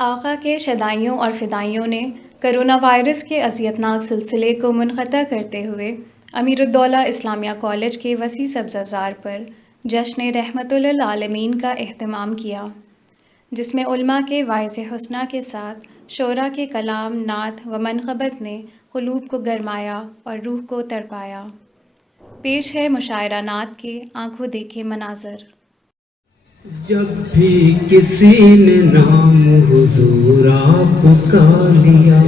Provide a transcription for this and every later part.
آقا کے شدائیوں اور فدائیوں نے کرونا وائرس کے اذیتناک سلسلے کو منقطع کرتے ہوئے امیر الدولہ اسلامیہ کالج کے وسیع سبززار پر جشن رحمت للعالمین کا اہتمام کیا، جس میں علماء کے واعظ حسنہ کے ساتھ شعراء کے کلام، نعت و منقبت نے قلوب کو گرمایا اور روح کو تڑپایا۔ پیش ہے مشاعرہ نعت کے آنکھوں دیکھے مناظر۔ جب بھی کسی نے نام حضور آپ کا لیا،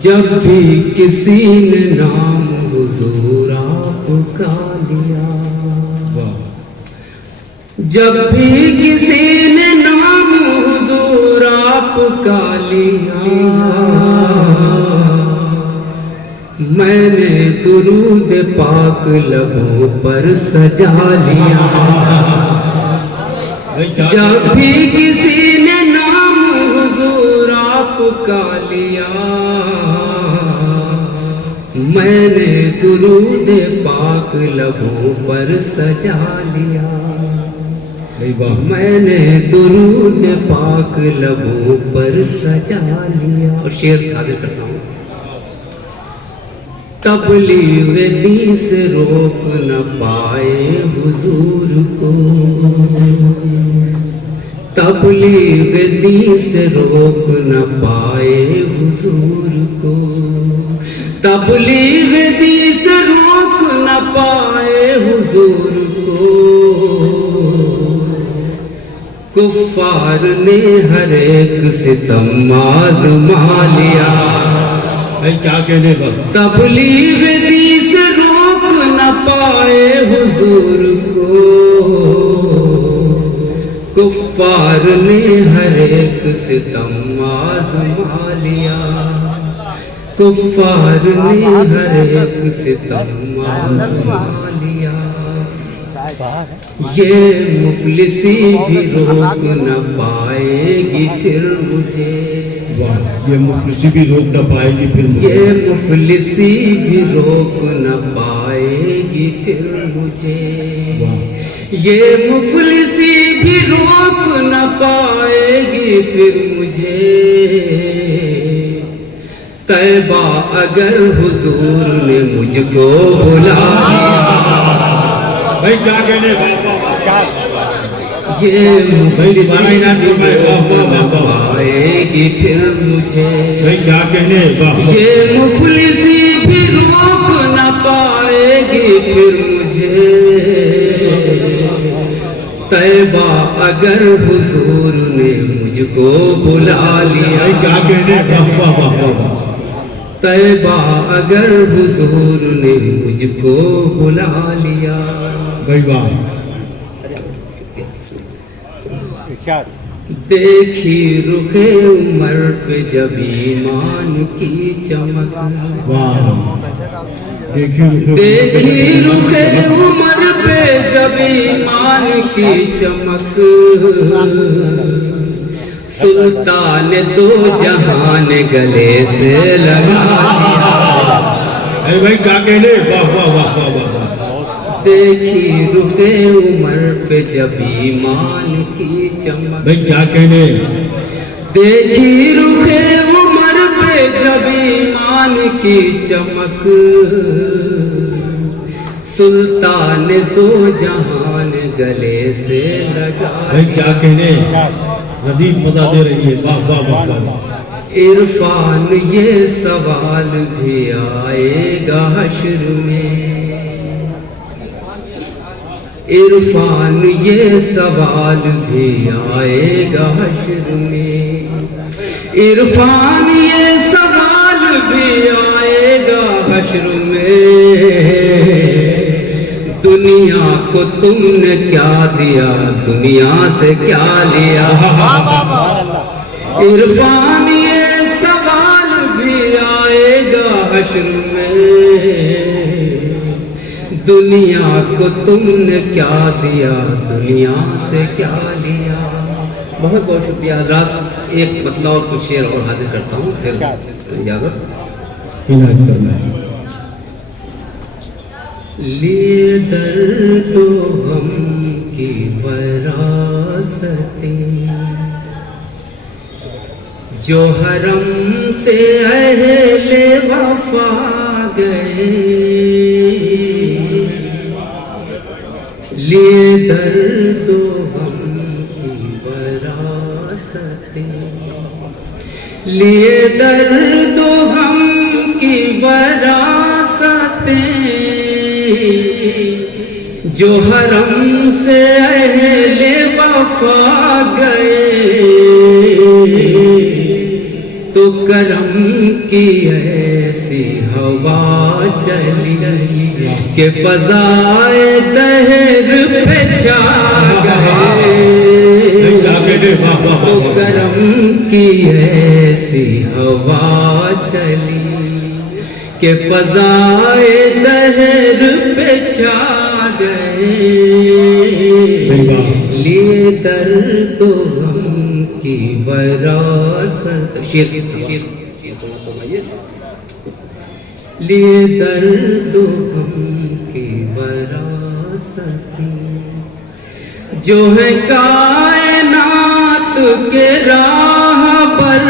جب بھی کسی نے نام حضور آپ کا لیا، جب بھی کسی نے نام حضور آپ کا لیا، میں نے درود پاک لبوں پر سجا لیا۔ جب بھی کسی نے نام حضور آپ کا لیا، میں نے درود پاک لبوں پر سجا لیا۔ میں نے درود پاک لبوں پر سجا لیا۔ اور شعر حاضر کرتا ہوں۔ تبلیغ دین سے روک نہ پائے حضور کو، تبلیغ دین سے روک نہ پائے حضور کو، تبلیغ دین سے روک نہ پائے حضور کو، کفار نے ہر ایک ستم آزما لیا۔ کیا کہنے بس تبلیغ دی سے روک نہ پائے حضور کو، کفار نے ہر ایک ستم آزما لیا، کفار نے ہر ایک ستم آزما لیا۔ یہ مفلسی بھی روک نہ پائے گی پھر مجھے، یہ مفلسی بھی روک نہ پائے گی پھر مجھے، یہ مفلسی بھی روک نہ پائے گی پھر مجھے، یہ مفلسی بھی روک نہ پائے گی پھر مجھے۔ طیبہ اگر حضور نے مجھ کو بلایا، بھائی کیا کہنے یہ مفلسی بھی روک نہ پائے گی پھر مجھے، بھائی کیا کہنے یہ مفلسی بھی روک نہ پائے گی پھر مجھے۔ طیبہ اگر حضور نے مجھ کو بلا لیا، کیا کہنے طیبہ اگر حضور نے مجھ کو بلا لیا۔ بھائی واہ، دیکھی رخ عمر پہ جب ایمان کی چمک، دیکھی رخ عمر پہ جب ایمان کی چمک، سلطان دو جہان گلے سے لگا لیا۔ بھائی کیا کہنے واہ واہ واہ واہ واہ، دیکھی رخ عمر پہ جب ایمان کی چمک، بھائی کیا کہنے دیکھی رخ عمر پہ جب ایمان کی چمک، سلطان دو جہان گلے سے لگا۔ بھائی کیا کہنے ردیف مزہ دے رہی ہے، واہ واہ واہ واہ۔ عرفان یہ سوال بھی آئے گا حشر میں، عرفان یہ سوال بھی آئے گا حشر میں، عرفان یہ سوال بھی آئے گا حشر میں۔ دنیا کو تم نے کیا دیا، دنیا سے کیا لیا، عرفان یہ سوال بھی آئے گا حشر میں۔ دنیا کو تم نے کیا دیا، دنیا سے کیا لیا۔ بہت بہت شکریہ حضرات۔ ایک مطلب اور کچھ شعر اور حاضر کرتا ہوں، پھر اجازت عنایت کرنا ہے۔ لیے درد و غم کی وراثت جو حرم سے اہل وفا گئے لیے درد و غم کی وراثتیں لیے درد و غم کی وراثتیں جو حرم سے اہل وفا گئے تو کرم کی ایسی ہوا چلی کہ فضائے دہر پہ چھا گئے تو کرم کی ایسی ہوا چلی کہ فضائے دہر پہ چھا گئے لیے درد و غم کی وراثت لیے درد و غم کی وراثت جو ہے کائنات کے راہبر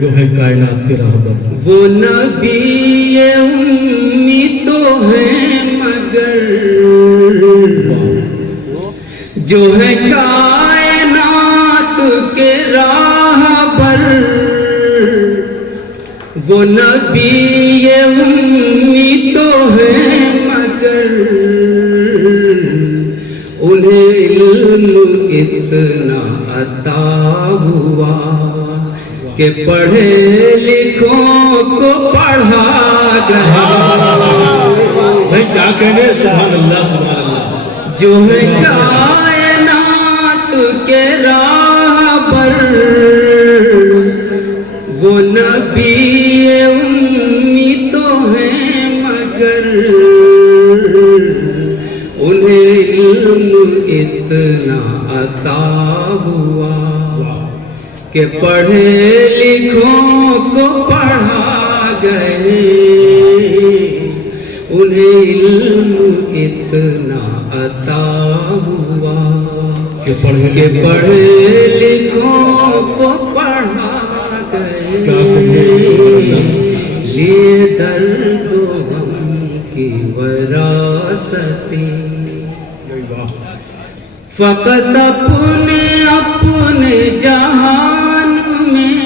جو ہے کائنات کے راہبر وہ نبی امی تو ہیں مگر جو ہے کائنات کے راہبر وہ نبی امی تو ہیں مگر انہیں علم اتنا عطا ہوا کہ پڑھے لکھوں کو پڑھا گیا بھائی کیا کہنے سبحان اللہ سبحان اللہ جو ہے کائنات کے راہبر وہ نبی امی تو ہیں مگر انہیں علم اتنا عطا ہوا کہ پڑھے لکھوں کو پڑھا گئے انہیں علم اتنا عطا ہوا کہ پڑھے لکھوں کو پڑھا گئے لیے درد و غم کی وراثتیں فقط اپنے اپنے جہان میں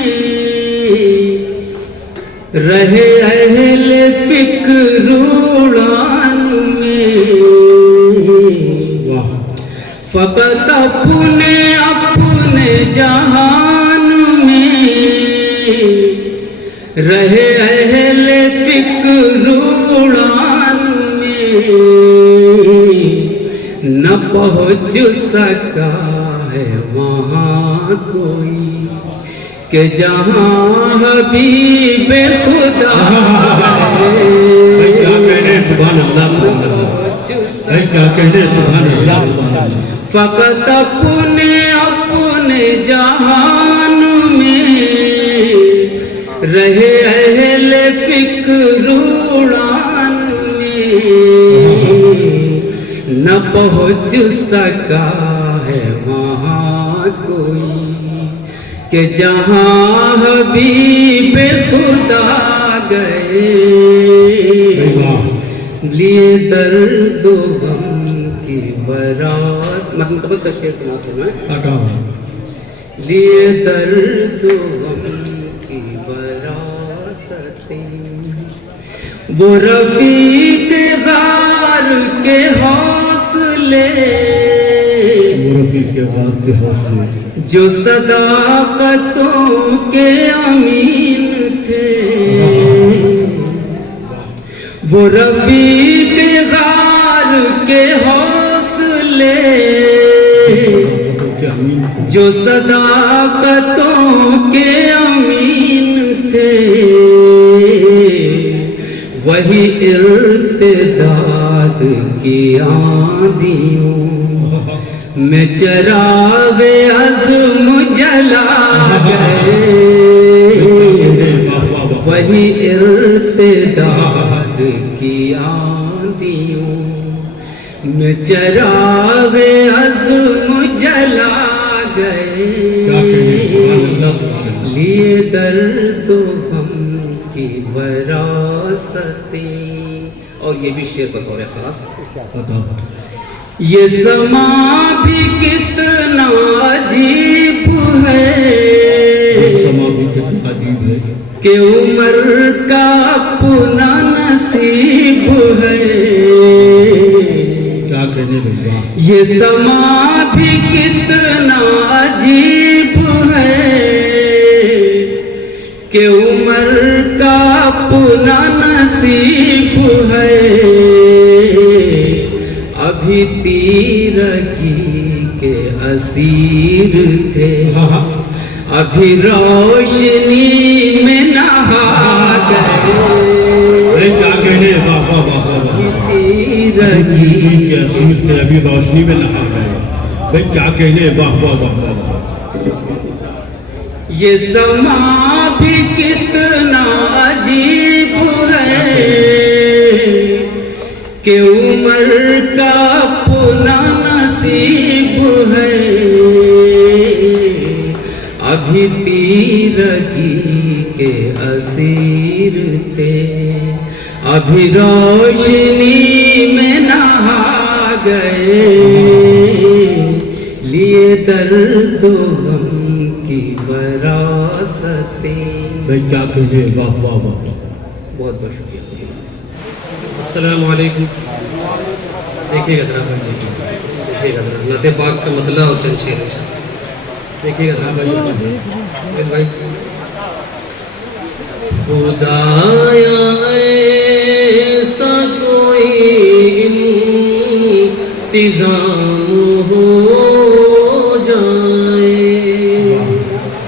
رہے اہل فکر اڑان میں فقط اپنے اپنے جہان میں رہے اہل فکر اڑان میں نہ پہنچ سکا ہے وہاں کوئی کہ جہاں حبیب خدا فقط اپنے اپنے جہان میں رہے اہل فکر اڑان میں نہ پہنچ سکا ہے وہاں کوئی کہ جہاں حبیب خدا گئے لیے درد و غم کی برات مقبل کا شعر سناتا ہوں میں لیے درد و غم کی براستیں وہ رفیق غار کے حوصلے جو صداقتوں کے امین تھے وہ رفیق غار کے حوصلے جو صداقتوں کے امین تھے وہی ارتداد کی آندھیوں میں چراغ عزم جلا گئے وہی ارتداد کی آندھیوں میں چراغ عزم جلا گئے لیے درد و غم کی وراثتیں. اور یہ بھی شعر بطور خاص. یہ سما بھی کتنا عجیب ہے کہ عمر کا اپنا نصیب ہے. کیا کہنے لگا. یہ سما بھی کتنا عجیب ہے کہ عمر کا اپنا نصیب ہے. ابھی تیرگی کے اسیر تھے, ابھی روشنی میں نہا گئے. کیا کہنے. واہ واہ واہ واہ. تیرگی کے اسیر تھے, ابھی روشنی میں نہا گئے. بھائی کیا کہنے. واہ واہ واہ واہ. یہ سما بھی کتنا عجیب ہے کہ عمر کا اپنا نصیب ہے. ابھی تیرگی کے اسیر تھے, ابھی روشنی میں نہا گئے. لیے درد و غم کی وراثتیں. بھائی کیا کہنے. واہ واہ واہ. بہت بہت شکریہ. السلام علیکم. دیکھیے گا ذرا, دیکھیے گا ذرا نعت پاک کا مطلع اور چند شعر. دیکھیے گا ذرا بھائی. خدایا ایسا کوئی انتظام ہو جائے.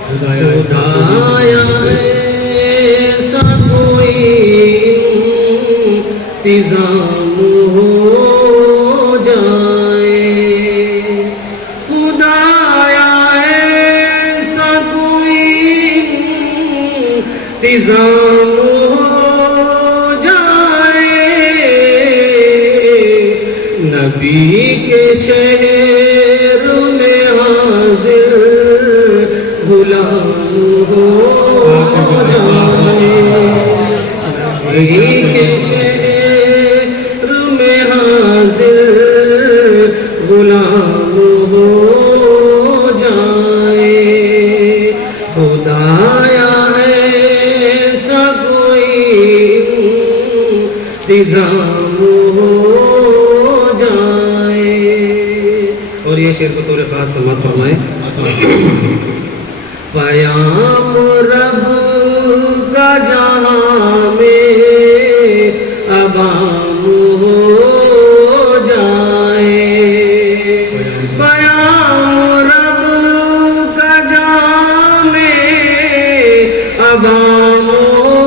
خدایا ایسا کوئی انتظام ہو جائے. خدایا ایسا کوئی انتظام ہو جائے. نبی کے شہر میں حاضر غلام ہو جائے. نبی کے شہر میں حاضر غلام ہو جائے. خدایا ایسا کوئی انتظام ہو جائے. اور یہ شعر کو طور خاص سماعت فرمائیں. پیام رب کا جہاں میں عوام ہو جائے. پیام رب کا جہاں میں عوام ہو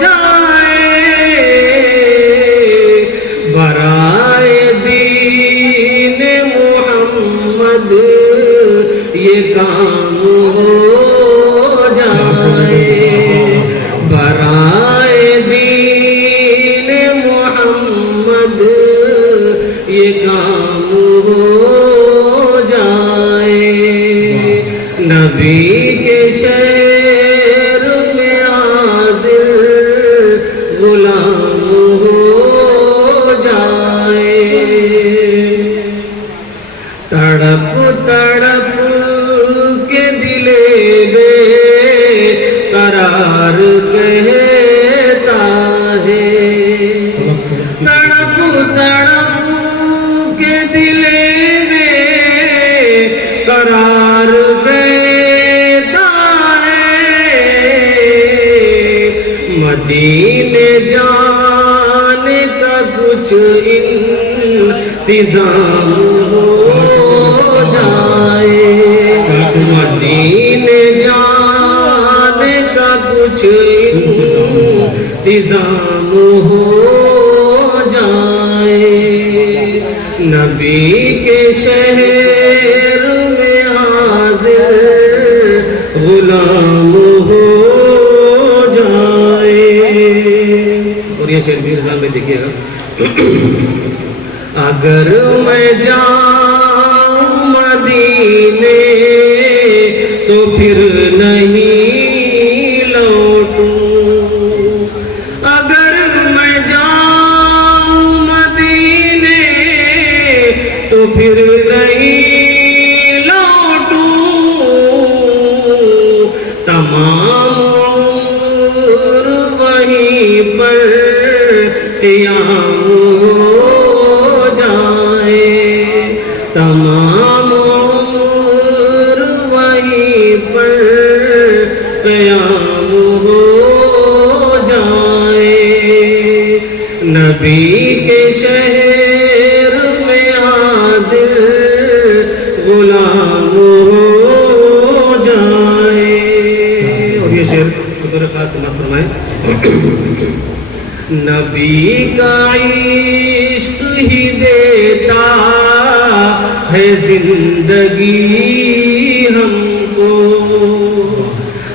جائے. برائے دین محمد یہ کام ہو جائے. برائے دین محمد یہ کام ہو جائے. نبی کے شہر میں حاضر غلام ہو جائے. تڑپ تڑپ کے دل بے قرار کہتا ہے. تڑپ تڑپ کے دل بے قرار کہتا ہے. مدینے جانے کا کچھ انتظام ہو جائے. مدینے جانے کا کچھ انتظام ہو جائے. نبی کے شہر میں حاضر غلام ہو جائے. اور یہ شعر بھی رضا میں دیکھیے گا. اگر میں جاؤں مدینے تو پھر نہیں نہیں لوٹوں تمام عمر وہیں پر قیام ہو جائے تمام عمر وہیں پر قیام ہو جائے نبی کے شہر میں حاضر غلام ہو جائے. اور یہ شعر بطور خاص سماعت فرمائیں. نبی کا عشق ہی دیتا ہے زندگی ہم کو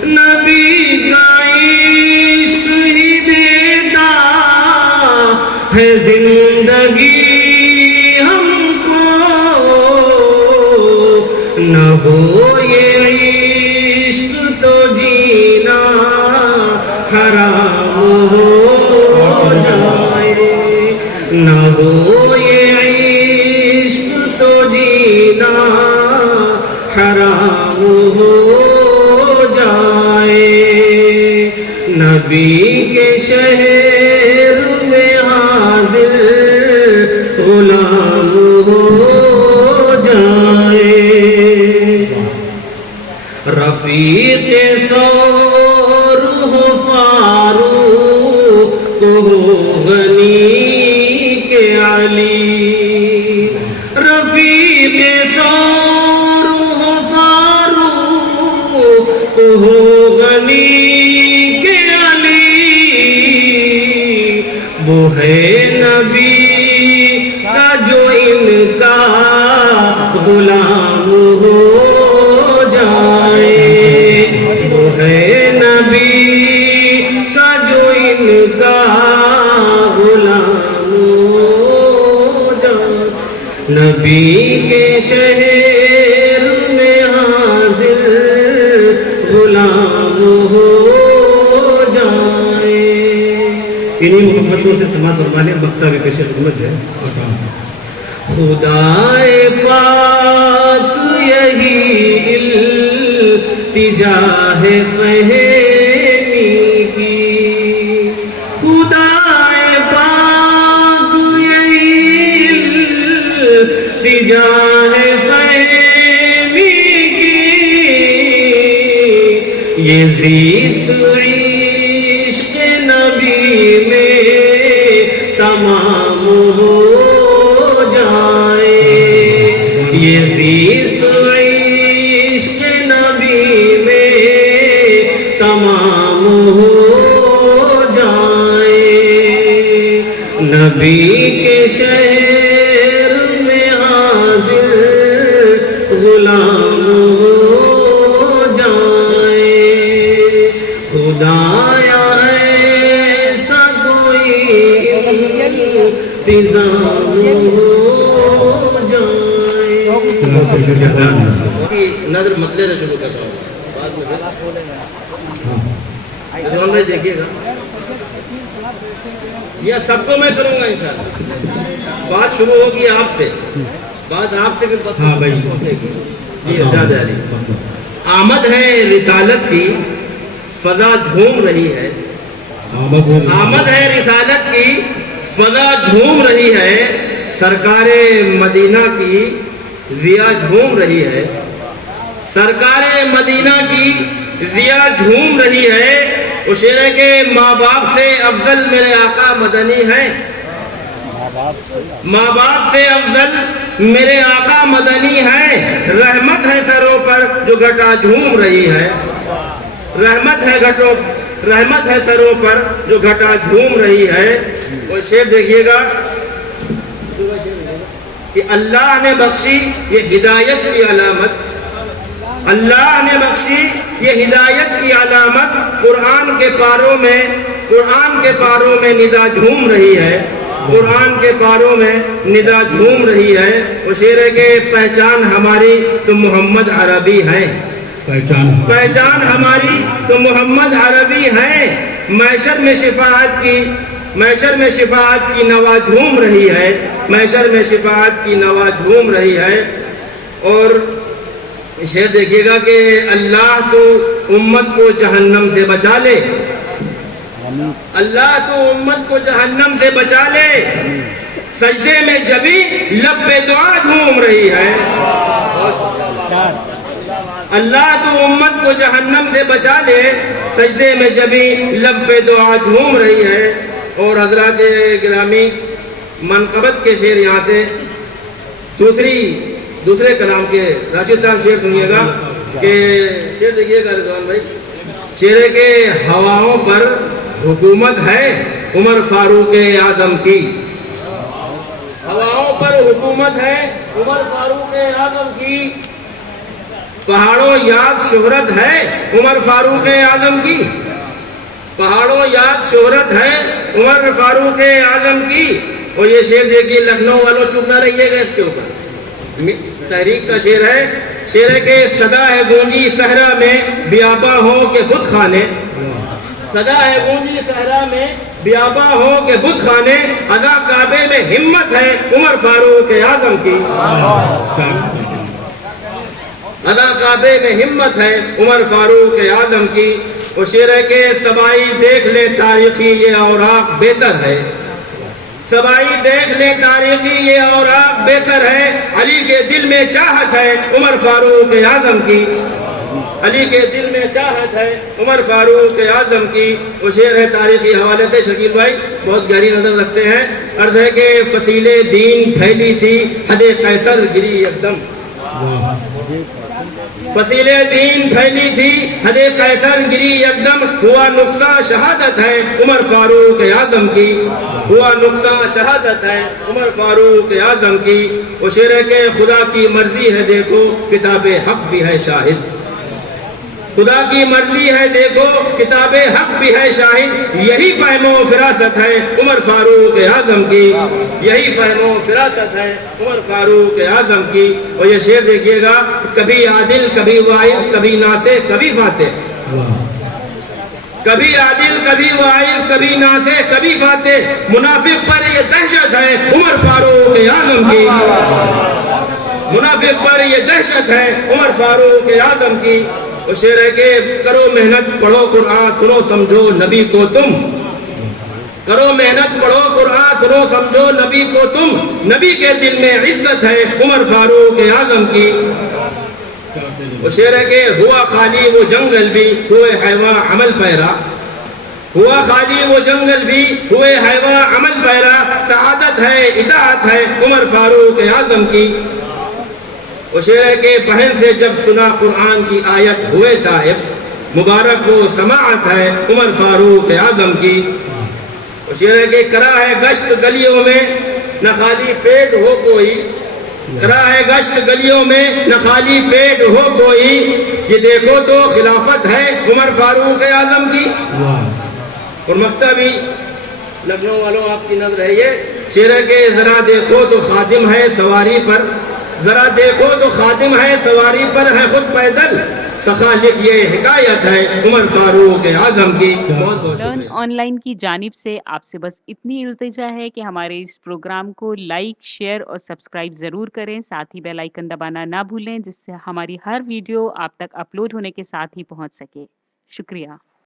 نبی کا عشق ہی دیتا ہے زندگی ہم کو نہ ہو یہ عشق تو جینا حرام ہو جائے نہ ہو یہ عشق تو جینا حرام ہو جائے نبی کے شہر میں حاضر غلام ہو جائے رفیق سور ہو فاروق ہو غنی کے علی رفیق سور ہو فاروق ہو غنی کے علی وہ ہے نبی کا جو ان کا غلام ہو جائے وہ ہے نبی کا جو ان کا غلام ہو جائے نبی کے شہر میں حاضر غلام ہو جائے. انہی محبتوں سے سماعت فرمانے مکتب پیش خدمت ہے. خدائے پاک یہی التجا ہے فہمی کی خدائے پاک یہی التجا ہے فہمی کی یہ زیست عشق نبی میں تمام ہو جائے یہ زیست عشق نبی میں تمام ہو جائے نبی کے شہر میں حاضر غلام ہو جائے خدایا ایسا کوئی انتظام ہو جائے. نظر مطلع سے شروع کرتا ہوں بعد میں دیکھیے گا یہ سب کو میں کروں گا انشاءاللہ. بات شروع ہوگی آپ سے بات آپ سے پھر ہاں بھائی جی ارشاد علی. آمد ہے رسالت کی فضا جھوم رہی ہے آمد ہے رسالت کی فضا جھوم رہی ہے سرکار مدینہ کی ضیا جھوم رہی ہے سرکار مدینہ کی ضیا جھوم رہی ہے. وہ شعر ہے کہ ماں باپ سے افضل میرے آقا مدنی ہیں ماں باپ سے افضل میرے آقا مدنی ہیں رحمت ہے سروں پر جو گھٹا جھوم رہی ہے رحمت ہے سروں پر جو گھٹا جھوم رہی ہے. وہ شعر دیکھیے گا کہ اللہ نے بخشی یہ ہدایت کی علامت اللہ نے بخشی یہ ہدایت کی علامت قرآن کے پاروں میں ندا جھوم رہی ہے قرآن کے پاروں میں ندا جھوم رہی ہے. وہ شعر ہے کہ پہچان ہماری تو محمد عربی ہیں پہچان ہماری تو محمد عربی ہیں محشر میں محشر میں شفاعت کی نوا جھوم رہی ہے، محشر میں شفاعت کی نوا جھوم رہی ہے۔ اور شعر دیکھیے گا کہ اللہ تو امت کو جہنم سے بچا لے، اللہ تو امت کو جہنم سے بچا لے، سجدے میں جبھی لب پہ دعا جھوم رہی ہے۔ اللہ تو امت کو جہنم سے بچا لے، سجدے میں جبھی لب پہ دعا جھوم رہی ہے۔ اور حضرات گرامی منقبت کے شعر یہاں سے دوسرے کلام کے راشد صاحب شعر سنیے گا کہ شعر دیکھیے گا رضوان بھائی، شعر ہے کہ ہواؤں پر حکومت ہے عمر فاروق اعظم کی، ہواؤں پر حکومت ہے عمر فاروق اعظم کی، پہاڑوں یاد شہرت ہے عمر فاروق اعظم کی، پہاڑوں یاد شہرت ہے عمر فاروق اعظم کی۔ اور یہ شعر دیکھیے لکھنؤ والوں چپ نہ رہیے گا اس کے اوپر، تحریک کا شعر ہے، شعر ہے کہ صدا ہے گونجی صحرا میں بیاباں ہو کے بت خانے، صدا ہے گونجی صحرا میں بیاباں ہو کے بت خانے، ادا کعبے میں ہمت ہے عمر فاروق اعظم کی، ادا کعبے میں ہمت ہے عمر فاروق اعظم کی۔ وہ شعر ہے کہ سبائی دیکھ لیں تاریخی یہ اوراق بہتر ہے، سبائی دیکھ لیں تاریخی یہ اوراق بہتر ہے، علی کے دل میں چاہت ہے عمر فاروق اعظم کی، علی کے دل میں چاہت ہے عمر فاروق اعظم کی۔ وہ شعر ہے تاریخی حوالے سے، شکیل بھائی بہت گہری نظر رکھتے ہیں، عرض ہے کہ فصیل دین پھیلی تھی حد قیصر گری یکدم، فصیل دین پھیلی تھی حد قیصر گری یکدم، ہوا نقصہ شہادت ہے عمر فاروق اعظم کی، ہوا نقصہ شہادت ہے عمر فاروق اعظم کی۔ وہ شعر ہے کہ خدا کی مرضی ہے دیکھو کتاب حق بھی ہے شاہد، خدا کی مرضی ہے دیکھو کتاب حق بھی ہے شاہد، یہی فہم و فراست ہے عمر فاروق اعظم کی، یہی فہم و فراست ہے عمر فاروق اعظم کی۔ اور یہ شعر دیکھیے گا، کبھی عادل کبھی واعظ کبھی ناصح کبھی فاتح، کبھی عادل کبھی واعظ کبھی ناصح کبھی فاتح، منافق پر یہ دہشت ہے عمر فاروق اعظم کی، منافق پر یہ دہشت ہے عمر فاروق اعظم کی۔ وہ شعر ہے کہ کرو محنت پڑھو قرآن سنو سمجھو نبی کو تم، کرو محنت پڑھو قرآن سنو سمجھو نبی کو تم، نبی کے دل میں عزت ہے عمر فاروق اعظم کی۔ وہ شعر ہے کہ ہوا خالی وہ جنگل بھی ہوئے حیواں عمل پیرا، ہوا خالی وہ جنگل بھی ہوئے حیواں عمل پیرا، سعادت ہے اطاعت ہے عمر فاروق اعظم کی۔ وہ شعر ہے کہ بہن سے جب سنا قرآن کی آیت ہوئے طائف، مبارک وہ سماعت ہے عمر فاروق اعظم کی۔ وہ شعر ہے کہ کرا ہے گشت گلیوں میں نہ خالی پیٹ ہو کوئی، کرا ہے گشت گلیوں میں نہ خالی پیٹ ہو کوئی، یہ دیکھو تو خلافت ہے عمر فاروق اعظم کی۔ اور مکتبی لکھنؤ والوں آپ کی نظر ہے، یہ شعر ہے کہ ذرا دیکھو تو خادم ہے سواری پر، ذرا دیکھو تو خادم ہے سواری پر ہے خود پیدل، سخا لکھ یہ حکایت ہے عمر فاروق اعظم کی۔ بہت بہت لرن شکریہ۔ آن لائن کی جانب سے آپ سے بس اتنی التجا ہے کہ ہمارے اس پروگرام کو لائک، شیئر اور سبسکرائب ضرور کریں، ساتھ ہی بیل آئیکن دبانا نہ بھولیں، جس سے ہماری ہر ویڈیو آپ تک اپلوڈ ہونے کے ساتھ ہی پہنچ سکے۔ شکریہ۔